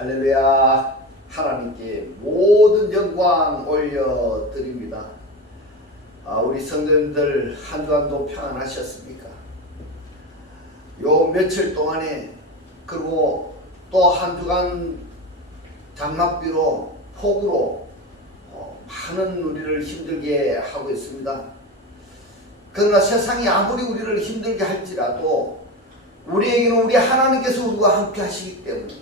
할렐루야. 하나님께 모든 영광 올려드립니다. 우리 성도님들 한 주간도 평안하셨습니까? 요 며칠 동안에 그리고 또 한 주간 장맛비로 폭우로 많은 우리를 힘들게 하고 있습니다. 그러나 세상이 아무리 우리를 힘들게 할지라도 우리에게는 우리 하나님께서 우리와 함께 하시기 때문에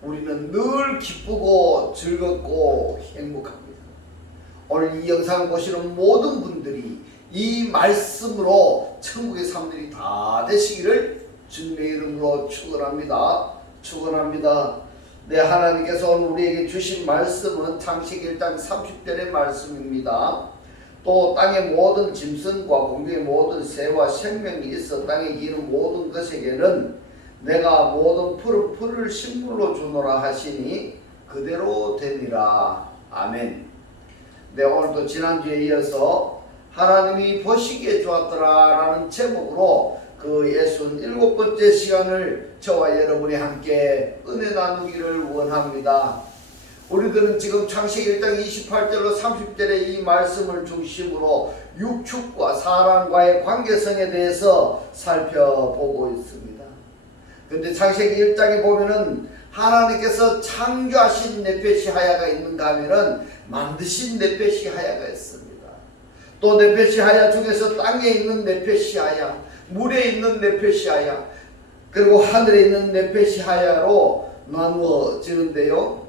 우리는 늘 기쁘고 즐겁고 행복합니다. 오늘 이 영상을 보시는 모든 분들이 이 말씀으로 천국의 사람들이 다 되시기를 주님의 이름으로 축원합니다. 축원합니다. 네, 하나님께서 오늘 우리에게 주신 말씀은 창세기 1장 30절의 말씀입니다. 또 땅의 모든 짐승과 공중의 모든 새와 생명이 있어 땅에 기는 모든 것에게는 내가 모든 풀을 식물로 주노라 하시니 그대로 되니라. 아멘. 네, 오늘도 지난주에 이어서 하나님이 보시기에 좋았더라 라는 제목으로 그 67번째 시간을 저와 여러분이 함께 은혜 나누기를 원합니다. 우리들은 지금 창세기 1장 28절로 30절의 이 말씀을 중심으로 육축과 사람과의 관계성에 대해서 살펴보고 있습니다. 근데 창세기 1장에 보면은 하나님께서 창조하신 네페시 하야가 있는가 하면은 만드신 네페시 하야가 있습니다. 또 네페시 하야 중에서 땅에 있는 네페시 하야, 물에 있는 네페시 하야, 그리고 하늘에 있는 네페시 하야로 나누어지는데요.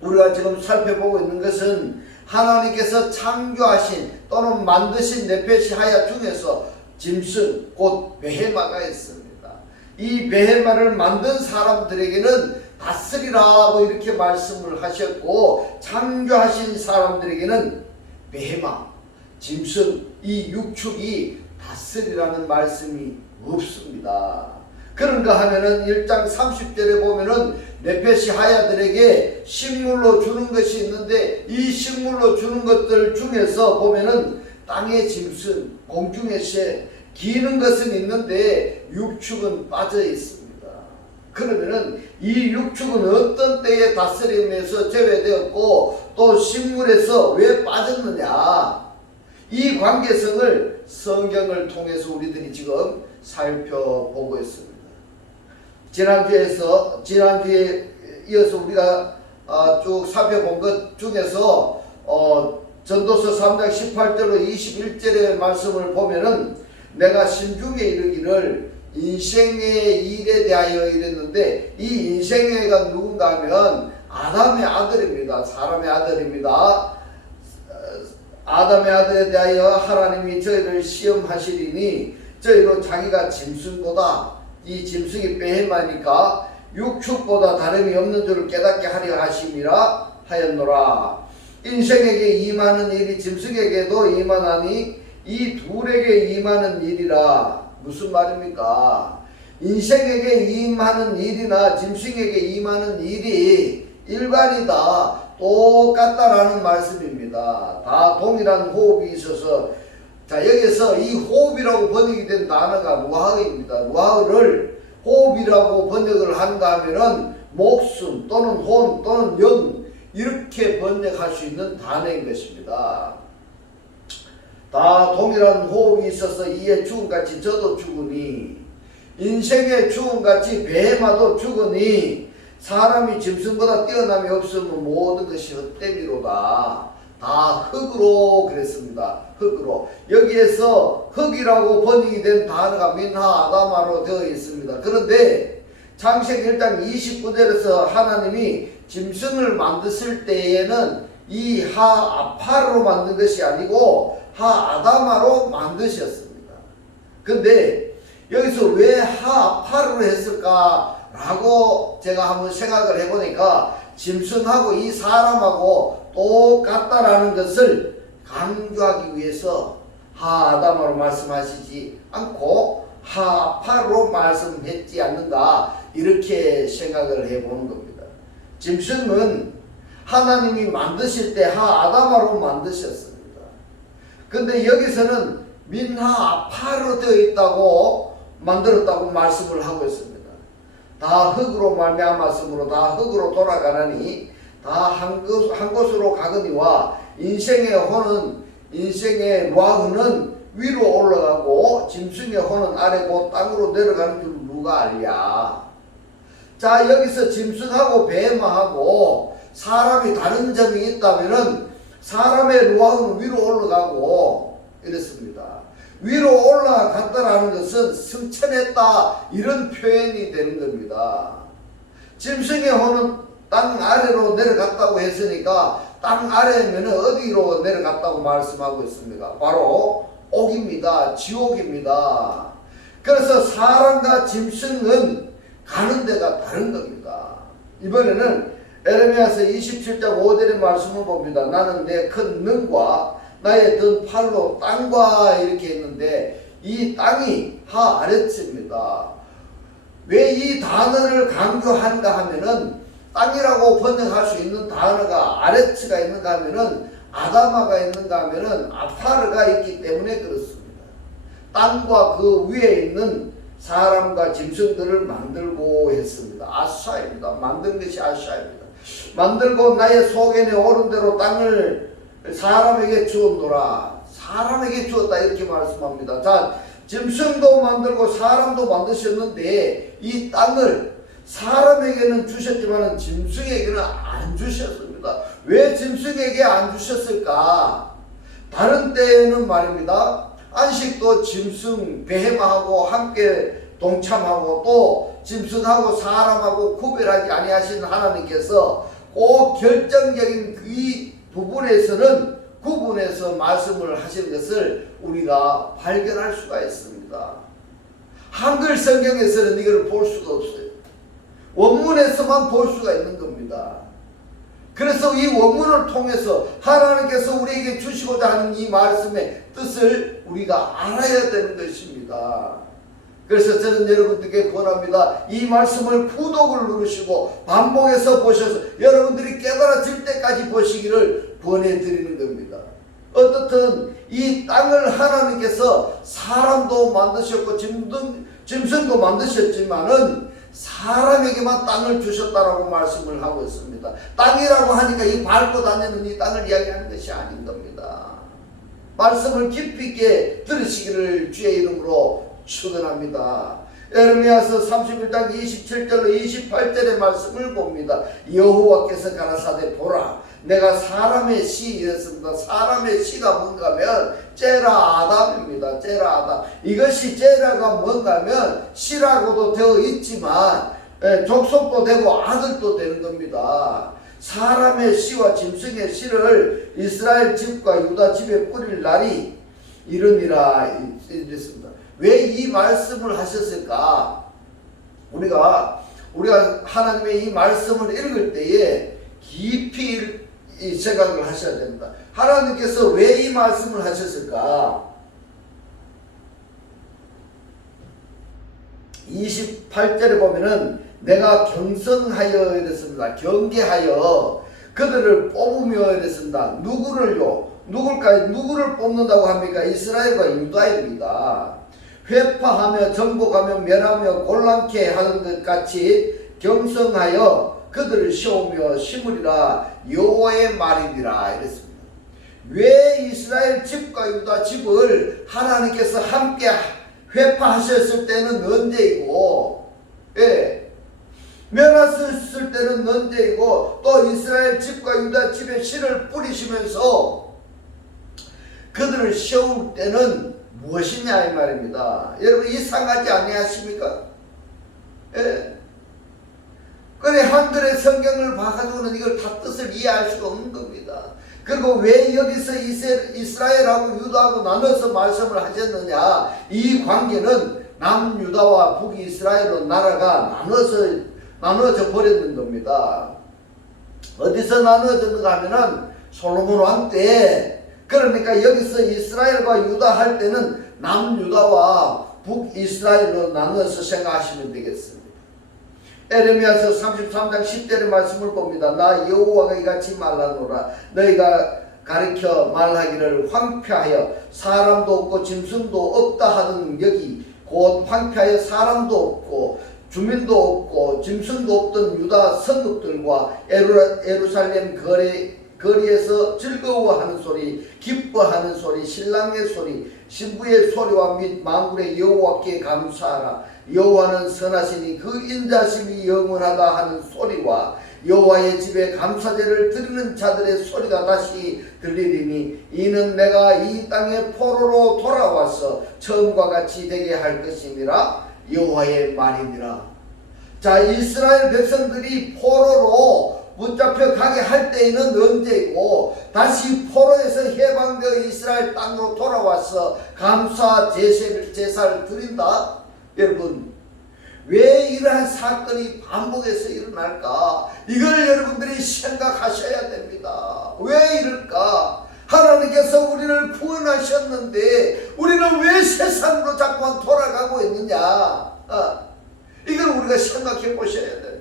우리가 지금 살펴보고 있는 것은 하나님께서 창조하신 또는 만드신 네페시 하야 중에서 짐승 곧 베헤마가 있습니다. 이 베헤마를 만든 사람들에게는 다스리라고 이렇게 말씀을 하셨고, 창조하신 사람들에게는 베헤마, 짐승, 이 육축이 다스리라는 말씀이 없습니다. 그런가 하면은 1장 30절에 보면은 네페시 하야들에게 식물로 주는 것이 있는데, 이 식물로 주는 것들 중에서 보면은 땅의 짐승, 공중의 새, 기는 것은 있는데 육축은 빠져 있습니다. 그러면은 이 육축은 어떤 때에 다스림에서 제외되었고 또 식물에서 왜 빠졌느냐, 이 관계성을 성경을 통해서 우리들이 지금 살펴보고 있습니다. 지난주에 이어서 우리가 쭉 살펴본 것 중에서 전도서 3장 18절로 21절의 말씀을 보면은 내가 심중에 이르기를 인생의 일에 대하여 이랬는데, 이 인생애가 누군가 하면 아담의 아들입니다. 사람의 아들입니다. 아담의 아들에 대하여 하나님이 저희를 시험하시리니 저희로 자기가 짐승보다, 이 짐승이 베헤마니까 육축보다 다름이 없는 줄을 깨닫게 하려 하심이라 하였노라. 인생에게 임하는 일이 짐승에게도 임하나니 이 둘에게 임하는 일이라. 무슨 말입니까? 인생에게 임하는 일이나 짐승에게 임하는 일이 일반이 다 똑같다라는 말씀입니다. 다 동일한 호흡이 있어서, 자, 여기서 이 호흡이라고 번역이 된 단어가 루하흐입니다. 루하흐를 호흡이라고 번역을 한가 하면은 목숨 또는 혼 또는 영, 이렇게 번역할 수 있는 단어인 것입니다. 다 동일한 호흡이 있어서 이에 죽음같이 저도 죽으니, 인생의 죽음같이 베헤마도 죽으니, 사람이 짐승보다 뛰어남이 없으면 모든 것이 헛되미로다. 다 흙으로 그랬습니다. 흙으로. 여기에서 흙이라고 번역이 된 단어가 민하 아다마로 되어 있습니다. 그런데 창세기 1장 29절에서 하나님이 짐승을 만드실 때에는 이 하 아파르로 만든 것이 아니고 하 아다마로 만드셨습니다. 근데 여기서 왜 하 아파르로 했을까 라고 제가 한번 생각을 해보니까, 짐승하고 이 사람하고 똑같다라는 것을 강조하기 위해서 하 아다마로 말씀하시지 않고 하 아파르로 말씀했지 않는가, 이렇게 생각을 해보는 겁니다. 짐승은 하나님이 만드실 때 하 아다마로 만드셨습니다. 근데 여기서는 민하 아파르로 되어 있다고 만들었다고 말씀을 하고 있습니다. 다 흙으로 말미암았으므로 다 흙으로 돌아가나니 다 한 곳으로 가거니와 인생의 라흐는 위로 올라가고 짐승의 혼은 아래고 땅으로 내려가는 줄 누가 알랴. 자, 여기서 짐승하고 뱀하고 사람이 다른 점이 있다면은 사람의 루아흐는 위로 올라가고 이랬습니다. 위로 올라갔다라는 것은 승천했다 이런 표현이 되는 겁니다. 짐승의 혼은 땅 아래로 내려갔다고 했으니까 땅 아래면 어디로 내려갔다고 말씀하고 있습니까? 바로 옥입니다. 지옥입니다. 그래서 사람과 짐승은 가는 데가 다른 겁니다. 이번에는 에레미야서 27장 5절의 말씀을 봅니다. 나는 내 큰 능과 나의 든 팔로 땅과 이렇게 했는데 이 땅이 하아레츠입니다. 왜 이 단어를 강조한가 하면은 땅이라고 번역할 수 있는 단어가 아레츠가 있는가 하면은 아다마가 있는가 하면은 아파르가 있기 때문에 그렇습니다. 땅과 그 위에 있는 사람과 짐승들을 만들고 했습니다. 아샤입니다. 만든 것이 아샤입니다. 만들고 나의 소견에 오른 대로 땅을 사람에게 주었노라. 사람에게 주었다 이렇게 말씀합니다. 자, 짐승도 만들고 사람도 만드셨는데 이 땅을 사람에게는 주셨지만 짐승에게는 안 주셨습니다. 왜 짐승에게 안 주셨을까? 다른 때에는 말입니다. 안식도 짐승, 베헤마하고 함께 동참하고 또 짐승하고 사람하고 구별하지 아니하신 하나님께서 꼭 결정적인 이 부분에서는 구분해서 말씀을 하시는 것을 우리가 발견할 수가 있습니다. 한글 성경에서는 이걸 볼 수가 없어요. 원문에서만 볼 수가 있는 겁니다. 그래서 이 원문을 통해서 하나님께서 우리에게 주시고자 하는 이 말씀의 뜻을 우리가 알아야 되는 것입니다. 그래서 저는 여러분들께 권합니다. 이 말씀을 구독을 누르시고 반복해서 보셔서 여러분들이 깨달아질 때까지 보시기를 권해드리는 겁니다. 어떻든 이 땅을 하나님께서 사람도 만드셨고 짐승도 만드셨지만은 사람에게만 땅을 주셨다라고 말씀을 하고 있습니다. 땅이라고 하니까 이 밟고 다니는 이 땅을 이야기하는 것이 아닌 겁니다. 말씀을 깊이 있게 들으시기를 주의 이름으로 축원합니다. 에레미야서 31장 27절로 28절의 말씀을 봅니다. 여호와께서 가라사대 보라 내가 사람의 씨 이랬습니다. 사람의 씨가 뭔가 하면 제라 아담입니다. 제라 아담. 이것이 제라가 뭔가 하면 씨라고도 되어 있지만 족속도 되고 아들도 되는 겁니다. 사람의 씨와 짐승의 씨를 이스라엘 집과 유다 집에 뿌릴 날이 이르니라 이랬습니다. 왜 이 말씀을 하셨을까? 우리가 하나님의 이 말씀을 읽을 때에 깊이 이 생각을 하셔야 됩니다. 하나님께서 왜 이 말씀을 하셨을까? 28절에 보면은 내가 경성하여 이랬습니다. 경계하여 그들을 뽑으며 이랬습니다. 누구를요? 누구를 뽑는다고 합니까? 이스라엘과 유다입니다. 회파하며 정복하며 멸하며 곤란케 하는 것 같이 경성하여 그들을 세우며 심으리라 여호와의 말이니라 이랬습니다. 왜 이스라엘 집과 유다 집을 하나님께서 함께 회파하셨을 때는 언제이고 멸하셨을 때는 언제이고 또 이스라엘 집과 유다 집에 씨를 뿌리시면서 그들을 세울 때는 무엇이냐 이 말입니다. 여러분 이상하지 아니하십니까? 그래 한글의 성경을 봐가지고는 이걸 다 뜻을 이해할 수가 없는 겁니다. 그리고 왜 여기서 이스라엘하고 유다하고 나눠서 말씀을 하셨느냐? 이 관계는 남유다와 북이스라엘로 나라가 나눠져 버렸는 겁니다. 어디서 나눠졌는가 하면은 솔로몬 왕 때. 그러니까 여기서 이스라엘과 유다 할 때는 남유다와 북이스라엘로 나눠서 생각하시면 되겠습니다. 에레미야서 33장 10절의 말씀을 봅니다. 나 여호와가 이같이 말하노라. 너희가 가르쳐 말하기를 황폐하여 사람도 없고 짐승도 없다 하던 여기 곧 황폐하여 사람도 없고 주민도 없고 짐승도 없던 유다 성읍들과 예루살렘 거리에서 즐거워하는 소리, 기뻐하는 소리, 신랑의 소리, 신부의 소리와 및 만군의 여호와께 감사하라. 여호와는 선하시니 그 인자심이 영원하다 하는 소리와 여호와의 집에 감사제를 드리는 자들의 소리가 다시 들리리니 이는 내가 이 땅에 포로로 돌아와서 처음과 같이 되게 할 것이니라. 여호와의 말이니라. 자, 이스라엘 백성들이 포로로 붙잡혀 가게 할 때에는 언제이고 다시 포로에서 해방되어 이스라엘 땅으로 돌아와서 감사 제사를 드린다. 여러분, 왜 이러한 사건이 반복해서 일어날까? 이걸 여러분들이 생각하셔야 됩니다. 왜 이럴까? 하나님께서 우리를 구원하셨는데 우리는 왜 세상으로 자꾸만 돌아가고 있느냐? 이걸 우리가 생각해 보셔야 됩니다.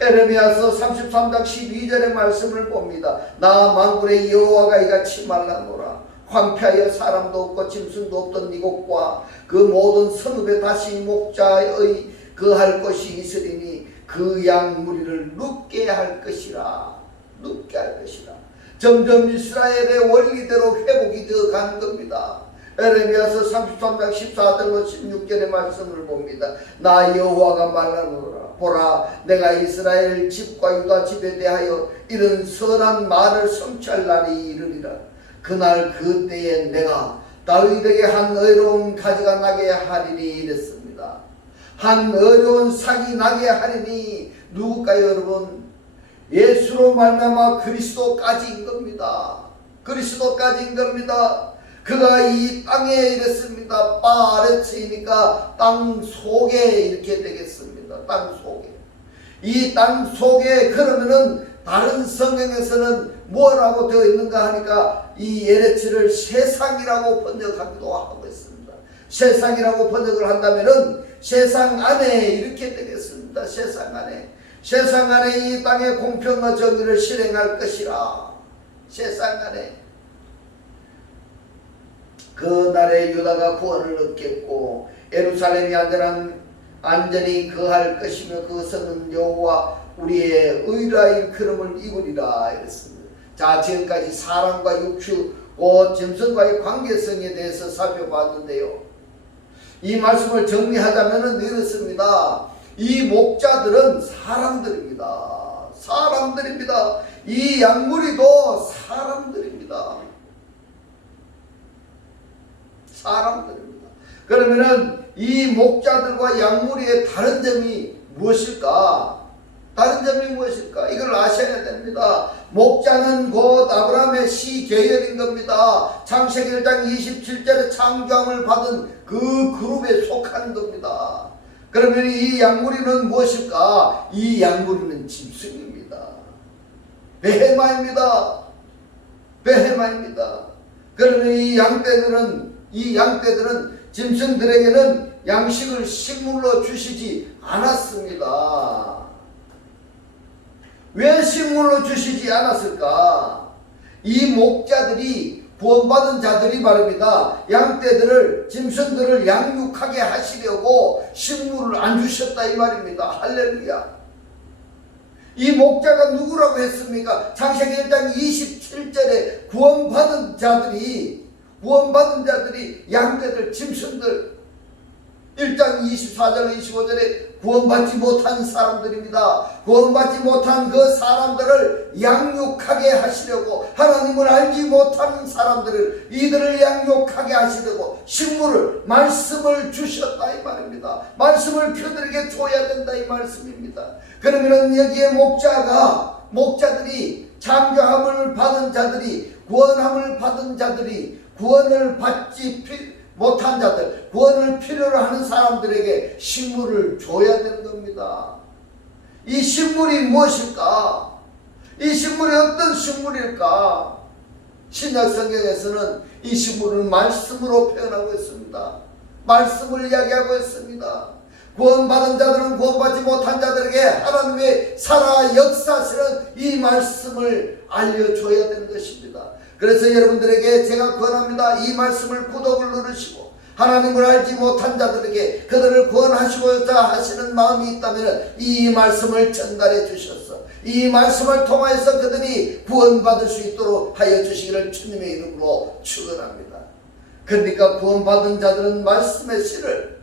에레미야서 33장 12절의 말씀을 봅니다. 나 만군의 여호와가 이같이 말하노라. 황폐하여 사람도 없고 짐승도 없던 이곳과 그 모든 성읍에 다시 목자의 거할 것이 있으리니 그 양 무리를 눕게 할 것이라. 눕게 할 것이라. 점점 이스라엘의 원리대로 회복이 되어 가는 겁니다. 에레미야서 33장 14절로 16절의 말씀을 봅니다. 나 여호와가 말하노라. 보라, 내가 이스라엘 집과 유다 집에 대하여 이런 선한 말을 성취할 날이 이르리라. 그날 그때에 내가 다윗에게 한 의로운 가지가 나게 하리니 이랬습니다. 한 의로운 삭이 나게 하리니 누굴까요, 여러분? 예수로 말미암아 그리스도까지인 겁니다. 그리스도까지인 겁니다. 그가 이 땅에 이랬습니다. 파레츠이니까 땅 속에 이렇게 되겠습니다. 땅 속에. 이 땅 속에, 그러면은 다른 성경에서는 뭐라고 되어 있는가 하니까 이 에레츠를 세상이라고 번역하기도 하고 있습니다. 세상이라고 번역을 한다면은 세상 안에 이렇게 되겠습니다. 세상 안에. 세상 안에 이 땅의 공평과 정의를 실행할 것이라. 세상 안에. 그 날에 유다가 구원을 얻겠고 예루살렘이 안전히 거할 것이며 그 성은 여호와 우리의 의라의 기름을 입으리라 이랬습니다. 자, 지금까지 사람과 육추 곧 짐승과의 관계성에 대해서 살펴봤는데요. 이 말씀을 정리하자면 이렇습니다. 이 목자들은 사람들입니다. 사람들입니다. 이 양무리도 사람들입니다. 사람들입니다. 그러면은 이 목자들과 양무리의 다른 점이 무엇일까? 다른 점이 무엇일까? 이걸 아셔야 됩니다. 목자는 곧 아브라함의 시계열인 겁니다. 창세기 1장 27절에 창조함을 받은 그 그룹에 속하는 겁니다. 그러면 이 양무리는 무엇일까? 이 양무리는 짐승입니다. 베헤마입니다. 베헤마입니다. 그러면 이 양떼들은 짐승들에게는 양식을 식물로 주시지 않았습니다. 왜 식물로 주시지 않았을까? 이 목자들이 구원받은 자들이 말입니다. 양떼들을, 짐승들을 양육하게 하시려고 식물을 안 주셨다 이 말입니다. 할렐루야. 이 목자가 누구라고 했습니까? 창세기 1장 27절에 구원받은 자들이 양떼들, 짐승들, 1장 24절 25절에 구원받지 못한 사람들입니다. 구원받지 못한 그 사람들을 양육하게 하시려고, 하나님을 알지 못하는 사람들을, 이들을 양육하게 하시려고 식물을, 말씀을 주셨다 이 말입니다. 말씀을 그들에게 줘야 된다 이 말씀입니다. 그러면 여기에 목자들이 창조함을 받은 자들이, 구원함을 받은 자들이, 구원을 받지 못한 자들, 구원을 필요로 하는 사람들에게 식물을 줘야 되는 겁니다. 이 식물이 무엇일까? 이 식물이 어떤 식물일까? 신약 성경에서는 이 식물을 말씀으로 표현하고 있습니다. 말씀을 이야기하고 있습니다. 구원받은 자들은 구원받지 못한 자들에게 하나님의 살아 역사하시는 이 말씀을 알려줘야 되는 것입니다. 그래서 여러분들에게 제가 권합니다. 이 말씀을 구독을 누르시고 하나님을 알지 못한 자들에게 그들을 구원하시고자 하시는 마음이 있다면 이 말씀을 전달해 주셔서 이 말씀을 통하여서 그들이 구원받을 수 있도록 하여 주시기를 주님의 이름으로 축원합니다. 그러니까 구원받은 자들은 말씀의 씨를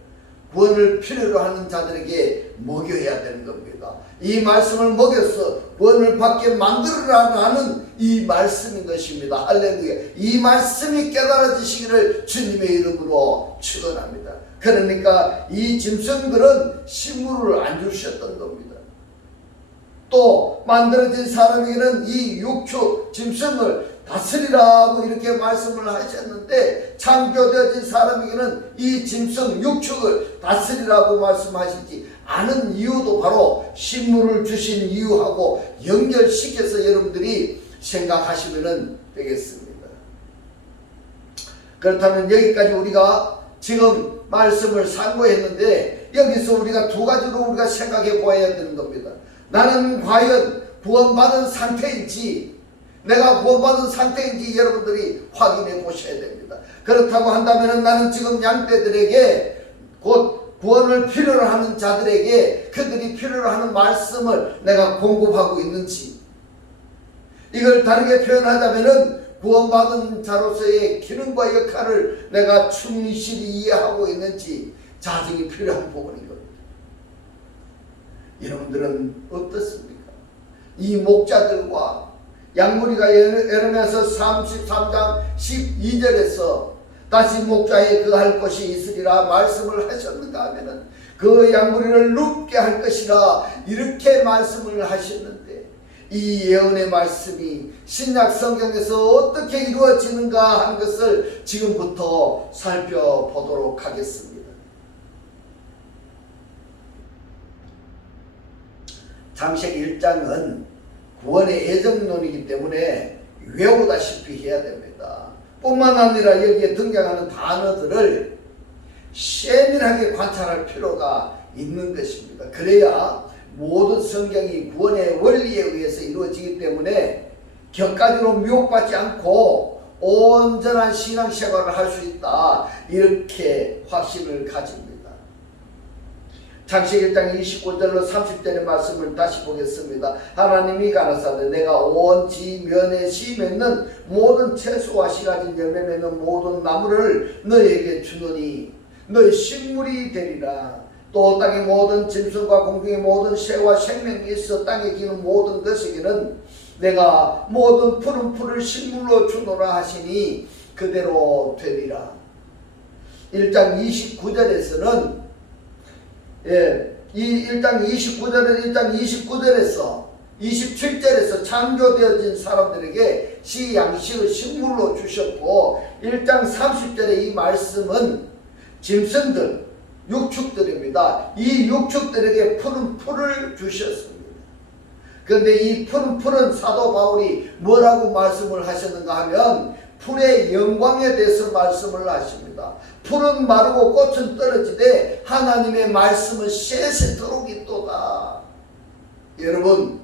구원을 필요로 하는 자들에게 먹여야 되는 겁니다. 이 말씀을 먹여서 구원을 받게 만들어라는 이 말씀인 것입니다. 할렐루야. 이 말씀이 깨달아지시기를 주님의 이름으로 축원합니다. 그러니까 이 짐승들은 식물을 안 주셨던 겁니다. 또 만들어진 사람에게는 이 육축 짐승을 다스리라고 이렇게 말씀을 하셨는데 창조되어진 사람에게는 이 짐승 육축을 다스리라고 말씀하시지 않은 이유도 바로 식물을 주신 이유하고 연결시켜서 여러분들이 생각하시면 되겠습니다. 그렇다면 여기까지 우리가 지금 말씀을 상고했는데 여기서 우리가 두 가지로 우리가 생각해 보아야 되는 겁니다. 나는 과연 구원받은 상태인지 내가 구원받은 상태인지 여러분들이 확인해 보셔야 됩니다. 그렇다고 한다면 나는 지금 양떼들에게 곧 구원을 필요로 하는 자들에게 그들이 필요로 하는 말씀을 내가 공급하고 있는지, 이걸 다르게 표현하자면 구원받은 자로서의 기능과 역할을 내가 충실히 이해하고 있는지 자증이 필요한 부분인 겁니다. 여러분들은 어떻습니까? 이 목자들과 양무리가 예레미야서 33장 12절에서 다시 목자에 그할 것이 있으리라 말씀을 하셨는가 하면은 그 양무리를 눕게 할 것이라 이렇게 말씀을 하셨는데 이 예언의 말씀이 신약 성경에서 어떻게 이루어지는가 하는 것을 지금부터 살펴보도록 하겠습니다. 창세기 1장은 구원의 예정론이기 때문에 외우다시피 해야 됩니다. 뿐만 아니라 여기에 등장하는 단어들을 세밀하게 관찰할 필요가 있는 것입니다. 그래야 모든 성경이 구원의 원리에 의해서 이루어지기 때문에 격가지로 미혹받지 않고 온전한 신앙생활을 할 수 있다, 이렇게 확신을 가집니다. 창세기 1장 29절로 30절의 말씀을 다시 보겠습니다. 하나님이 가라사대 내가 온 지면에 씨 맺는 모든 채소와 씨 가진 열매 맺는 모든 나무를 너에게 주노니 너의 식물이 되리라. 또 땅의 모든 짐승과 공중의 모든 새와 생명이 있어 땅에 기는 모든 것에게는 내가 모든 푸른 풀을 식물로 주노라 하시니 그대로 되리라. 1장 29절에서는 이 1장 29절에서 27절에서 창조되어진 사람들에게 씨 양식을 식물로 주셨고 1장 30절의 이 말씀은 짐승들, 육축들입니다. 이 육축들에게 푸른 풀을 주셨습니다. 그런데 이 푸른 풀은 사도 바울이 뭐라고 말씀을 하셨는가 하면 풀의 영광에 대해서 말씀을 하십니다. 풀은 마르고 꽃은 떨어지되 하나님의 말씀은 세세토록 있도다. 여러분,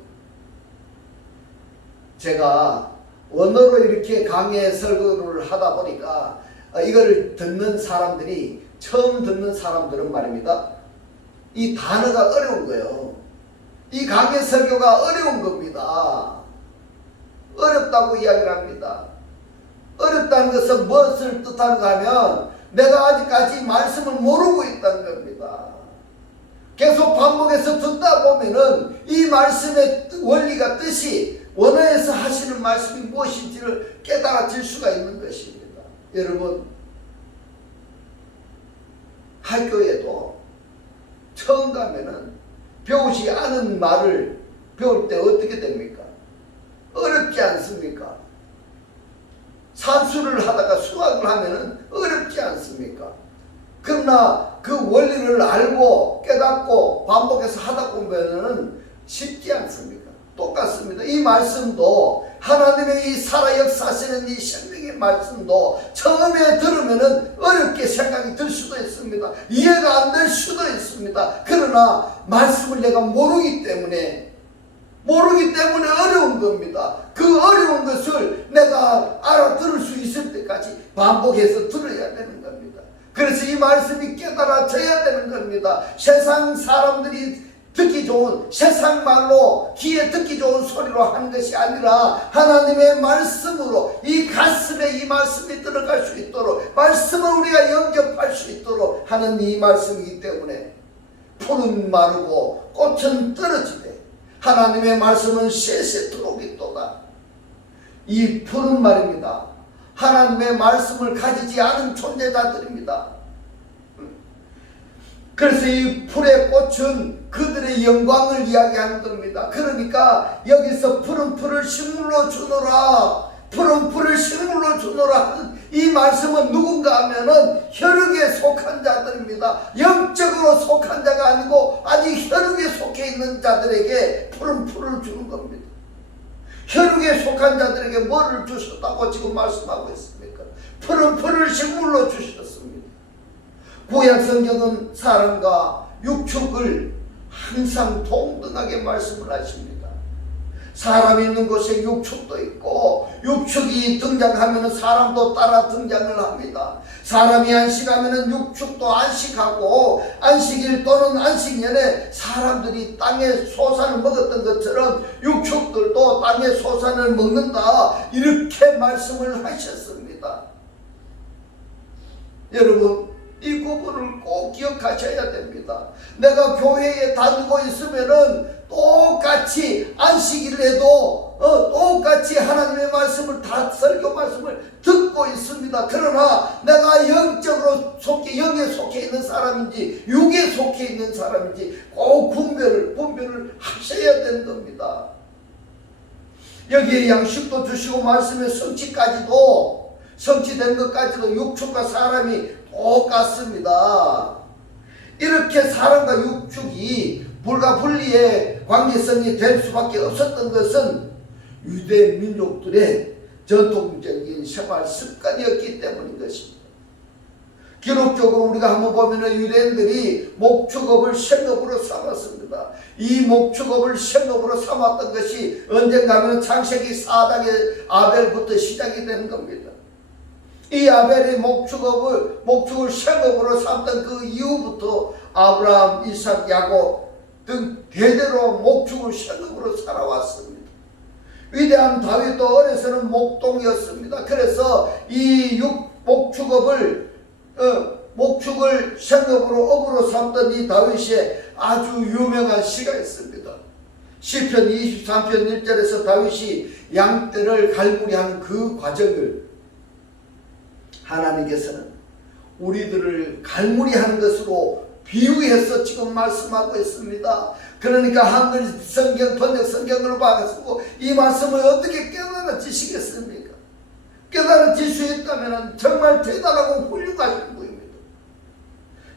제가 언어로 이렇게 강의 설교를 하다 보니까 이걸 듣는 사람들이, 처음 듣는 사람들은 말입니다, 이 단어가 어려운 거예요. 이 강의 설교가 어려운 겁니다. 어렵다고 이야기를 합니다. 어렵다는 것은 무엇을 뜻하는가 하면 내가 아직까지 말씀을 모르고 있다는 겁니다. 계속 반복해서 듣다 보면은 이 말씀의 원리가, 뜻이, 원어에서 하시는 말씀이 무엇인지를 깨달아질 수가 있는 것입니다. 여러분, 학교에도 처음 가면은 배우지 않은 말을 배울 때 어떻게 됩니까? 어렵지 않습니까? 산수를 하다가 수학을 하면은 어렵지 않습니까? 그러나 그 원리를 알고 깨닫고 반복해서 하다 보면은 쉽지 않습니까? 똑같습니다. 이 말씀도, 하나님의 이 살아 역사하시는 이 생명의 말씀도 처음에 들으면은 어렵게 생각이 들 수도 있습니다. 이해가 안 될 수도 있습니다. 그러나 말씀을 내가 모르기 때문에 어려운 겁니다. 그 어려운 것을 내가 알아들을 수 있을 때까지 반복해서 들어야 되는 겁니다. 그래서 이 말씀이 깨달아져야 되는 겁니다. 세상 사람들이 듣기 좋은, 세상 말로 귀에 듣기 좋은 소리로 하는 것이 아니라 하나님의 말씀으로 이 가슴에 이 말씀이 들어갈 수 있도록, 말씀을 우리가 영접할 수 있도록 하는 이 말씀이기 때문에 풀은 마르고 꽃은 떨어지되 하나님의 말씀은 세세토록 있도다. 이 풀은 말입니다. 하나님의 말씀을 가지지 않은 존재자들입니다. 그래서 이 풀의 꽃은 그들의 영광을 이야기하는 겁니다. 그러니까 여기서 푸른 풀을 식물로 주노라, 푸른 풀을 식물로 주노라 하는 이 말씀은 누군가 하면은 혈육에 속한 자들입니다. 영적으로 속한 자가 아니고 아직 혈육에 속해 있는 자들에게 푸른 풀을 주는 겁니다. 혈육에 속한 자들에게 뭐를 주셨다고 지금 말씀하고 있습니까? 푸른 풀을 식물로 주셨습니다. 구약 성경은 사람과 육축을 항상 동등하게 말씀을 하십니다. 사람이 있는 곳에 육축도 있고, 육축이 등장하면 사람도 따라 등장을 합니다. 사람이 안식하면 육축도 안식하고, 안식일 또는 안식년에 사람들이 땅의 소산을 먹었던 것처럼 육축들도 땅의 소산을 먹는다, 이렇게 말씀을 하셨습니다. 여러분, 이 구분을 꼭 기억하셔야 됩니다. 내가 교회에 다니고 있으면은 똑같이 안식일에도 똑같이 하나님의 말씀을 다 설교 말씀을 듣고 있습니다. 그러나 내가 영적으로 속해, 영에 속해 있는 사람인지 육에 속해 있는 사람인지 꼭 분별을 하셔야 되는 겁니다. 여기에 양식도 주시고 말씀의 성취된 것까지도 육축과 사람이 똑같습니다. 이렇게 사람과 육축이 불가분리의 관계성이 될 수밖에 없었던 것은 유대 민족들의 전통적인 생활 습관이었기 때문인 것입니다. 기록적으로 우리가 한번 보면 유대인들이 목축업을 생업으로 삼았습니다. 이 목축업을 생업으로 삼았던 것이 언젠가 하면 창세기 4장의 아벨부터 시작이 되는 겁니다. 이 아벨이 목축을 생업으로 삼던 그 이후부터 아브라함, 이삭, 야곱 등 대대로 목축을 생업으로 살아왔습니다. 위대한 다윗도 어려서는 목동이었습니다. 그래서 이 목축을 생업으로 업으로 삼던 이 다윗의 아주 유명한 시가 있습니다. 시편 23편 1절에서 다윗이 양떼를 갈무리하는 그 과정을 하나님께서는 우리들을 갈무리하는 것으로 비유해서 지금 말씀하고 있습니다. 그러니까 한글 성경, 번역 성경을 봐가지고 이 말씀을 어떻게 깨달아지시겠습니까? 깨달아질 수 있다면 정말 대단하고 훌륭하신 분입니다.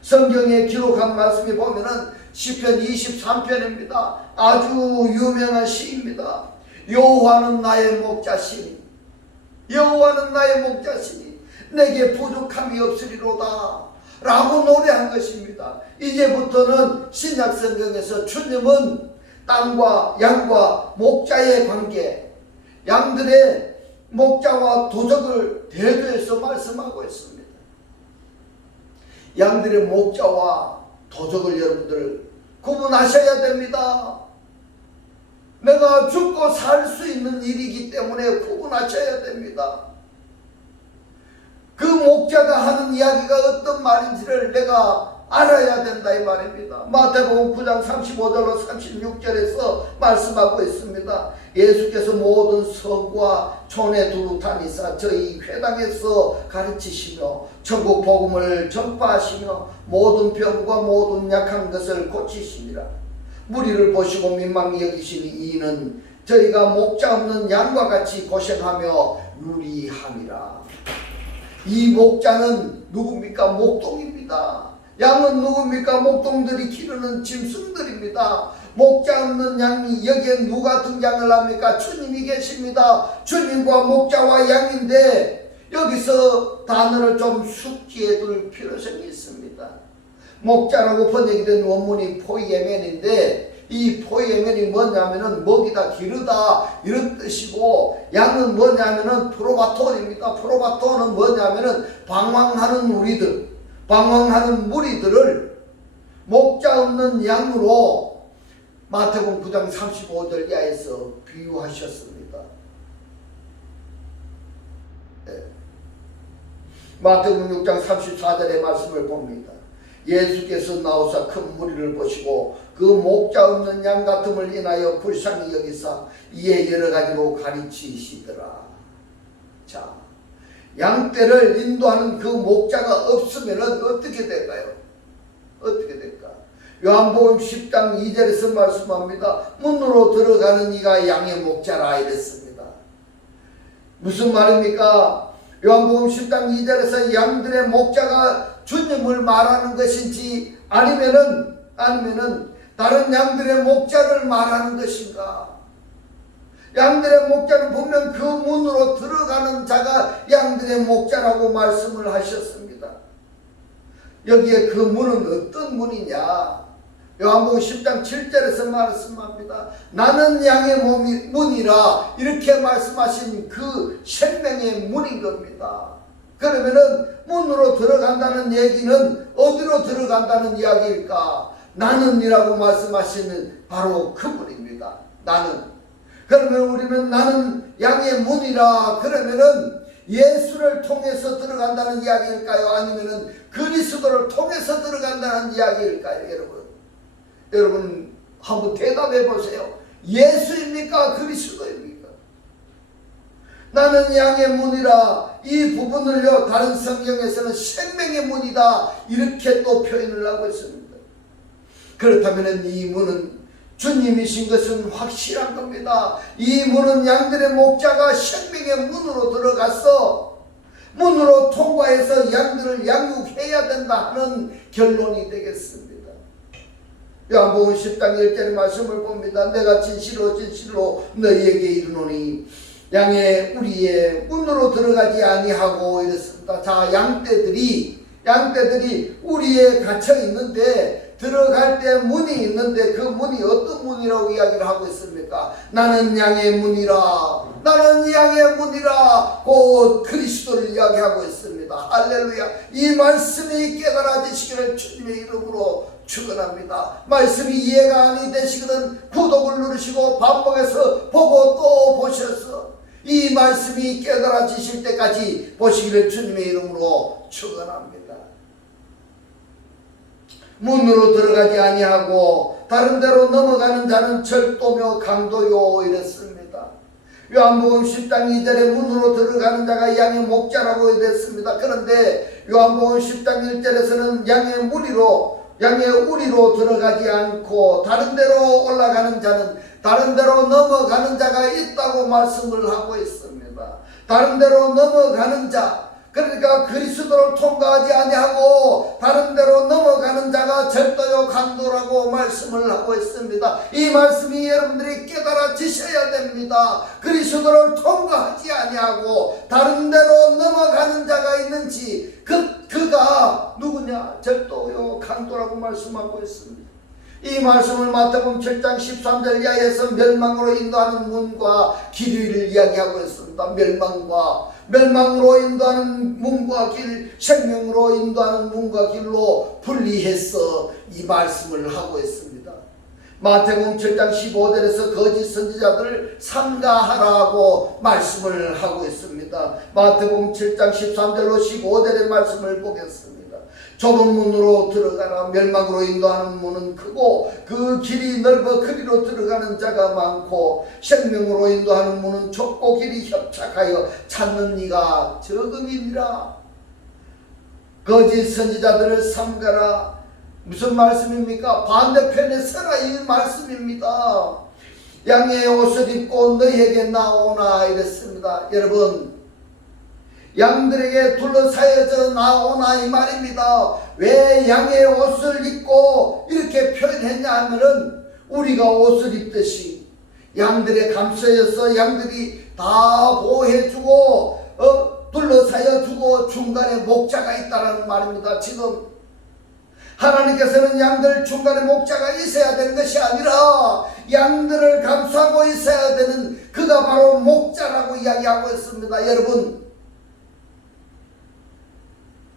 성경에 기록한 말씀이 보면은 시편 23편입니다. 아주 유명한 시입니다. 여호와는 나의 목자시니, 여호와는 나의 목자시니 내게 부족함이 없으리로다 라고 노래한 것입니다. 이제부터는 신약성경에서 주님은 땅과 양과 목자의 관계, 양들의 목자와 도적을 대조해서 말씀하고 있습니다. 양들의 목자와 도적을 여러분들 구분하셔야 됩니다. 내가 죽고 살 수 있는 일이기 때문에 구분하셔야 됩니다. 그 목자가 하는 이야기가 어떤 말인지를 내가 알아야 된다 이 말입니다. 마태복음 9장 35절로 36절에서 말씀하고 있습니다. 예수께서 모든 성과 촌에 두루 다니사 저희 회당에서 가르치시며 천국 복음을 전파하시며 모든 병과 모든 약한 것을 고치시니라. 무리를 보시고 민망히 여기시니 이는 저희가 목자 없는 양과 같이 고생하며 유리함이라. 이 목자는 누굽니까? 목동입니다. 양은 누굽니까? 목동들이 기르는 짐승들입니다. 목자 없는 양이 여기에 누가 등장을 합니까? 주님이 계십니다. 주님과 목자와 양인데 여기서 단어를 좀 숙지해 둘 필요성이 있습니다. 목자라고 번역이 된 원문이 포이에멘인데 이 포이에멘이 뭐냐면은 먹이다 기르다 이런 뜻이고, 양은 뭐냐면은 프로바톤입니다. 프로바톤은 뭐냐면은 방황하는 우리들, 방황하는 무리들을 목자 없는 양으로 마태복음 9장 35절 이하에서 비유하셨습니다. 마태복음 6장 34절의 말씀을 봅니다. 예수께서 나오사 큰 무리를 보시고 그 목자 없는 양 같음을 인하여 불쌍히 여기사 이에 여러 가지로 가르치시더라. 자, 양떼를 인도하는 그 목자가 없으면 어떻게 될까요? 어떻게 될까? 요한복음 10장 2절에서 말씀합니다. 문으로 들어가는 이가 양의 목자라 이랬습니다. 무슨 말입니까? 요한복음 10장 2절에서 양들의 목자가 주님을 말하는 것인지 아니면은 다른 양들의 목자를 말하는 것인가? 양들의 목자를 보면 그 문으로 들어가는 자가 양들의 목자라고 말씀을 하셨습니다. 여기에 그 문은 어떤 문이냐? 요한복음 10장 7절에서 말씀합니다. 나는 양의 문이라 이렇게 말씀하신 그 생명의 문인 겁니다. 그러면은 문으로 들어간다는 얘기는 어디로 들어간다는 이야기일까? 나는이라고 말씀하시는 바로 그 문입니다. 나는. 그러면 우리는 나는 양의 문이라 그러면은 예수를 통해서 들어간다는 이야기일까요? 아니면은 그리스도를 통해서 들어간다는 이야기일까요? 여러분 한번 대답해 보세요. 예수입니까? 그리스도입니까? 나는 양의 문이라 이 부분을요 다른 성경에서는 생명의 문이다 이렇게 또 표현을 하고 있습니다. 그렇다면 이 문은 주님이신 것은 확실한 겁니다. 이 문은 양들의 목자가 생명의 문으로 들어가서 문으로 통과해서 양들을 양육해야 된다 하는 결론이 되겠습니다. 요한복음 10장 1절의 말씀을 봅니다. 내가 진실로 너희에게 이르노니 양의 우리의 문으로 들어가지 아니하고 이랬습니다. 자, 양떼들이 우리에 갇혀 있는데 들어갈 때 문이 있는데 그 문이 어떤 문이라고 이야기를 하고 있습니까? 나는 양의 문이라 곧 그리스도를 이야기하고 있습니다. 할렐루야. 이 말씀이 깨달아지시기를 주님의 이름으로 축원합니다. 말씀이 이해가 아니 되시거든 구독을 누르시고 반복해서 보고 또 보셔서 이 말씀이 깨달아지실 때까지 보시기를 주님의 이름으로 축원합니다. 문으로 들어가지 아니하고 다른 데로 넘어가는 자는 절도며 강도요 이랬습니다. 요한복음 10장 2절에 문으로 들어가는 자가 양의 목자라고 이랬습니다. 그런데 요한복음 10장 1절에서는 양의 우리로 들어가지 않고 다른 데로 올라가는 자는 다른 데로 넘어가는 자가 있다고 말씀을 하고 있습니다. 다른 데로 넘어가는 자, 그러니까 그리스도를 통과하지 아니하고 다른 데로 넘어가는 자가 절도요 강도라고 말씀을 하고 있습니다. 이 말씀이 여러분들이 깨달아지셔야 됩니다. 그리스도를 통과하지 아니하고 다른 데로 넘어가는 자가 있는지 그가 누구냐? 절도요 강도라고 말씀하고 있습니다. 이 말씀을 마태복음 7장 13절 이하에서 멸망으로 인도하는 문과 길을 이야기하고 있습니다. 멸망으로 인도하는 문과 길, 생명으로 인도하는 문과 길로 분리해서 이 말씀을 하고 있습니다. 마태복음 7장 15절에서 거짓 선지자들을 삼가하라고 말씀을 하고 있습니다. 마태복음 7장 13절로 15절의 말씀을 보겠습니다. 좁은 문으로 들어가라. 멸망으로 인도하는 문은 크고 그 길이 넓어 그리로 들어가는 자가 많고 생명으로 인도하는 문은 좁고 길이 협착하여 찾는 이가 적음이니라. 거짓 선지자들을 삼가라. 무슨 말씀입니까? 반대편에 서라 이 말씀입니다. 양의 옷을 입고 너희에게 나오나 이랬습니다. 여러분, 양들에게 둘러싸여져 나오나 이 말입니다. 왜 양의 옷을 입고 이렇게 표현했냐 하면은 우리가 옷을 입듯이 양들에 감싸여서 양들이 다 보호해주고 둘러싸여주고 중간에 목자가 있다는 말입니다. 지금 하나님께서는 양들 중간에 목자가 있어야 되는 것이 아니라 양들을 감싸고 있어야 되는 그가 바로 목자라고 이야기하고 있습니다. 여러분,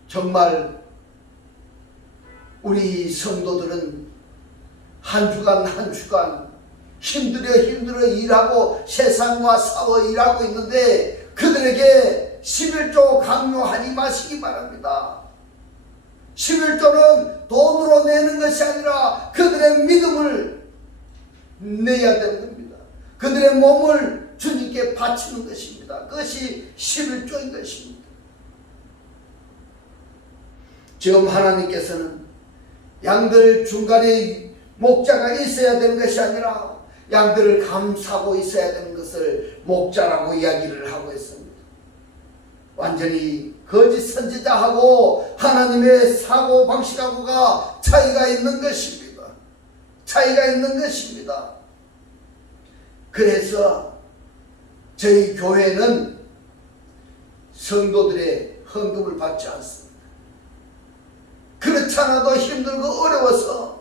정말 우리 성도들은 한 주간 한 주간 힘들어 일하고 세상과 싸워 일하고 있는데 그들에게 11조 강요하지 마시기 바랍니다. 11조는 돈으로 내는 것이 아니라 그들의 믿음을 내야 되는 겁니다. 그들의 몸을 주님께 바치는 것입니다. 그것이 11조인 것입니다. 지금 하나님께서는 양들 중간에 목자가 있어야 되는 것이 아니라 양들을 감싸고 있어야 되는 것을 목자라고 이야기를 하고 있습니다. 완전히 거짓 선지자하고 하나님의 사고방식하고가 차이가 있는 것입니다. 차이가 있는 것입니다. 그래서 저희 교회는 성도들의 헌금을 받지 않습니다. 그렇지 않아도 힘들고 어려워서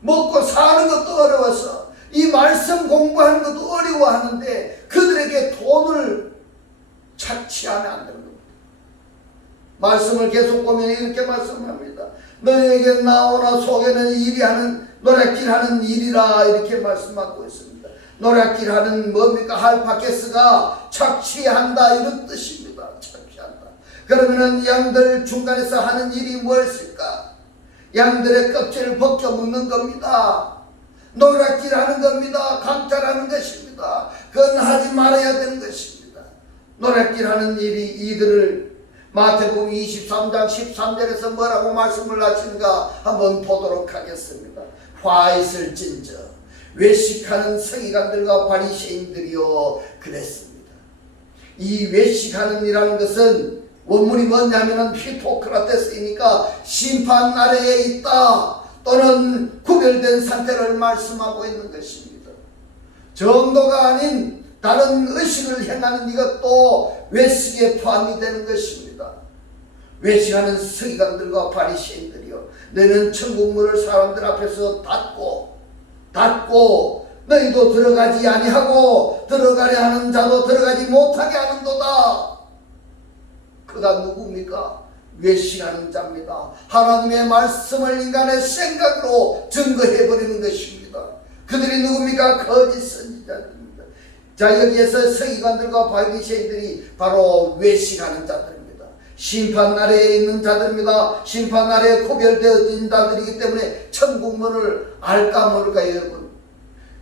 먹고 사는 것도 어려워서 이 말씀 공부하는 것도 어려워하는데 그들에게 돈을 착취하면 안 되는 겁니다. 말씀을 계속 보면 이렇게 말씀합니다. 너희에게 나오나 속에는 일이 하는 노략질 하는 일이라 이렇게 말씀하고 있습니다. 노략질 하는 뭡니까? 할파케스가 착취한다 이런 뜻입니다. 착취한다. 그러면은 양들 중간에서 하는 일이 무엇일까? 양들의 껍질을 벗겨 먹는 겁니다. 노략질하는 겁니다. 강탈하는 것입니다. 그건 하지 말아야 되는 것입니다. 노략질하는 일이 이들을 마태복음 23장 13절에서 뭐라고 말씀을 하시는가 한번 보도록 하겠습니다. 화 있을진저 외식하는 서기관들과 바리새인들이요 그랬습니다. 이 외식하는 이라는 것은 원문이 뭐냐면은 히포크라테스이니까 심판 아래에 있다 또는 구별된 상태를 말씀하고 있는 것입니다. 정도가 아닌 다른 의식을 행하는 이것도 외식에 포함이 되는 것입니다. 외식하는 서기관들과 바리새인들이요 너희는 천국문을 사람들 앞에서 닫고 너희도 들어가지 아니하고 들어가려 하는 자도 들어가지 못하게 하는도다. 그가 누굽니까? 외식하는 자입니다. 하나님의 말씀을 인간의 생각으로 증거해버리는 것입니다. 그들이 누굽니까? 거짓 선지자들입니다. 자, 여기에서 서기관들과 바리새인들이 바로 외식하는 자들입니다. 심판날에 있는 자들입니다. 심판날에 구별되어진 자들이기 때문에 천국문을 알까 모를까요, 여러분?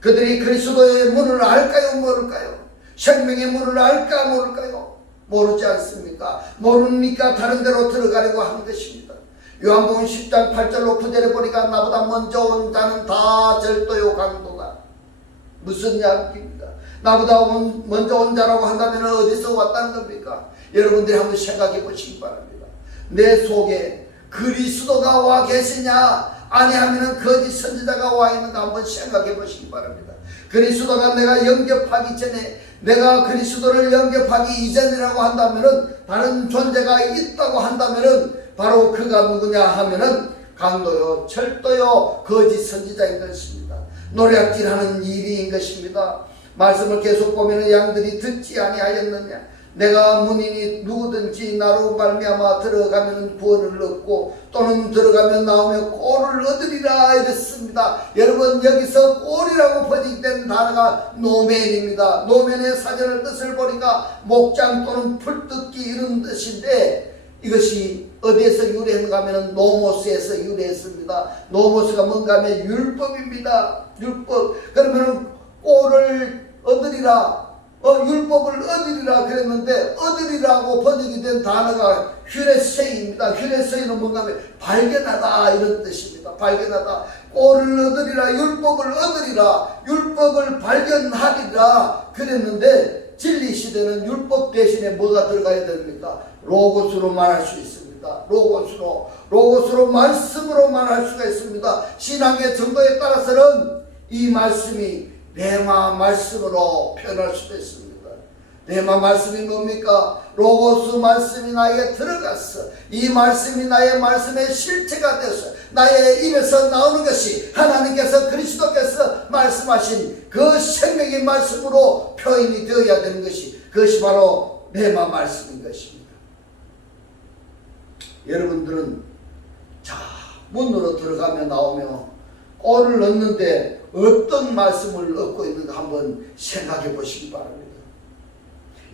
그들이 그리스도의 문을 알까요, 모를까요? 생명의 문을 알까 모를까요? 모르지 않습니까? 모르니까 다른 데로 들어가려고 하는 것입니다. 요한복음 10장 8절로 9절에 보니까 나보다 먼저 온 자는 다 절도요 강도다. 무슨 이야기입니까? 나보다 먼저 온 자라고 한다면 어디서 왔다는 겁니까? 여러분들이 한번 생각해 보시기 바랍니다. 내 속에 그리스도가 와 계시냐 아니하면 거짓 선지자가 와 있는가 한번 생각해 보시기 바랍니다. 그리스도가 내가 영접하기 전에 내가 그리스도를 영접하기 이전이라고 한다면은 다른 존재가 있다고 한다면은 바로 그가 누구냐 하면은 강도요 절도요 거짓 선지자인 것입니다. 노략질하는 일인 것입니다. 말씀을 계속 보면은 양들이 듣지 아니하였느냐 내가 문인이 누구든지 나로 말미암아 들어가면 구원을 얻고 또는 들어가면 나오며 꼴을 얻으리라 이랬습니다. 여러분 여기서 꼴이라고 번역된 단어가 노멘입니다. 노멘의 사전의 뜻을 보니까 목장 또는 풀뜯기 이런 뜻인데 이것이 어디에서 유래했는가 하면 노모스에서 유래했습니다. 노모스가 뭔가 하면 율법입니다. 율법. 그러면 꼴을 얻으리라 율법을 얻으리라 그랬는데 얻으리라고 번역이 된 단어가 휴레세이입니다. 휴레세이는 뭔가 하면 발견하다 이런 뜻입니다. 발견하다. 꼴을 얻으리라 율법을 얻으리라 율법을 발견하리라 그랬는데 진리 시대는 율법 대신에 뭐가 들어가야 됩니까? 로고스로 말할 수 있습니다. 로고스로 말씀으로 말할 수가 있습니다. 신앙의 정도에 따라서는 이 말씀이 레마 말씀으로 표현할 수도 있습니다. 레마 말씀이 뭡니까? 로고스 말씀이 나에게 들어갔어. 이 말씀이 나의 말씀의 실체가 되어서 나의 입에서 나오는 것이 하나님께서 그리스도께서 말씀하신 그 생명의 말씀으로 표현이 되어야 되는 것이 그것이 바로 레마 말씀인 것입니다. 여러분들은 자 문으로 들어가며 나오며 꼴을 얻는데 어떤 말씀을 얻고 있는가 한번 생각해 보시기 바랍니다.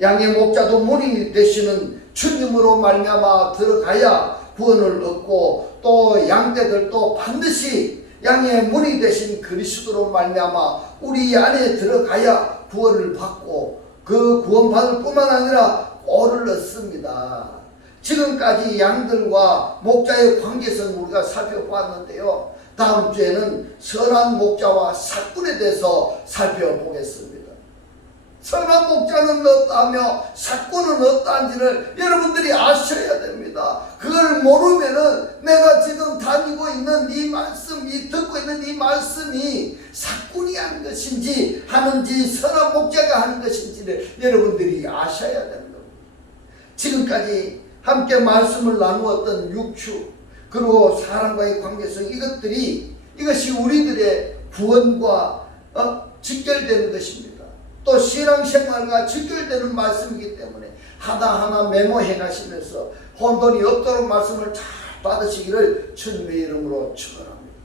양의 목자도 문이 되시는 주님으로 말미암아 들어가야 구원을 얻고, 또 양떼들도 반드시 양의 문이 되신 그리스도로 말미암아 우리 안에 들어가야 구원을 받고, 그 구원받을 뿐만 아니라 꼴을 얻습니다. 지금까지 양들과 목자의 관계성을 우리가 살펴보았는데요, 다음 주에는 선한 목자와 삭군에 대해서 살펴보겠습니다. 선한 목자는 어떠하며 삭군은 어떠한지를 여러분들이 아셔야 됩니다. 그걸 모르면은 내가 지금 다니고 있는 이 말씀, 듣고 있는 이 말씀이 삭군이 하는 것인지 하는지 선한 목자가 하는 것인지를 여러분들이 아셔야 되는 겁니다. 지금까지 함께 말씀을 나누었던 육추, 그리고 사람과의 관계성, 이것이 우리들의 구원과 직결되는 것입니다. 또 신앙생활과 직결되는 말씀이기 때문에 하나하나 메모해 가시면서 혼돈이 없도록 말씀을 잘 받으시기를 주님의 이름으로 축원합니다.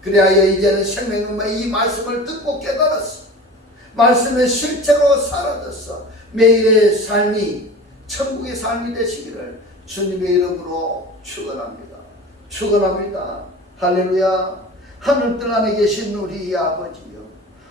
그래야 이제는 생명은 이 말씀을 듣고 깨달았어. 말씀의 실체로 사라졌어. 매일의 삶이 천국의 삶이 되시기를 주님의 이름으로 축원합니다. 축원합니다. 할렐루야. 하늘들 안에 계신 우리 아버지요,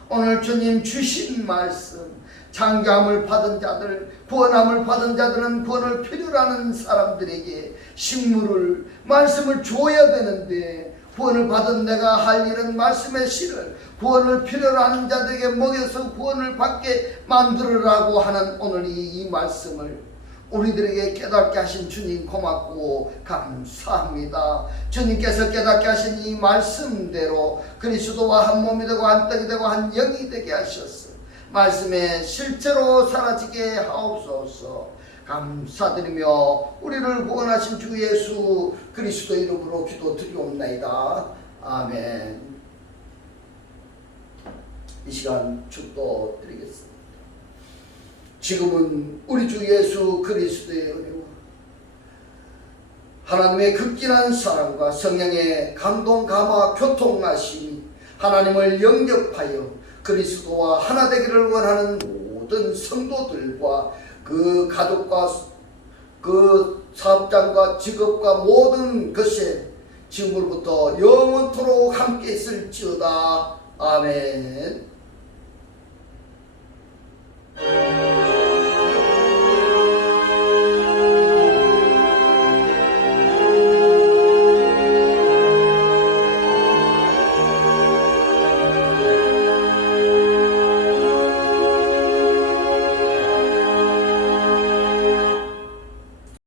오늘 주님 주신 말씀, 장가함을 받은 자들, 구원함을 받은 자들은 구원을 필요로 하는 사람들에게 식물을, 말씀을 줘야 되는데, 구원을 받은 내가 할 일은 말씀의 씨를 구원을 필요로 하는 자들에게 먹여서 구원을 받게 만들으라고 하는 오늘 이 말씀을 우리들에게 깨닫게 하신 주님 고맙고 감사합니다. 주님께서 깨닫게 하신 이 말씀대로 그리스도와 한 몸이 되고 한 떡이 되고 한 영이 되게 하셨어. 말씀에 실제로 사라지게 하옵소서. 감사드리며 우리를 구원하신 주 예수 그리스도 이름으로 기도드리옵나이다. 아멘. 이 시간 축도드리겠습니다. 지금은 우리 주 예수 그리스도의 은혜와 하나님의 극진한 사랑과 성령의 감동, 감화, 교통하심이 하나님을 영접하여 그리스도와 하나 되기를 원하는 모든 성도들과 그 가족과 그 사업장과 직업과 모든 것에 지금으로부터 영원토록 함께 있을지어다. 아멘.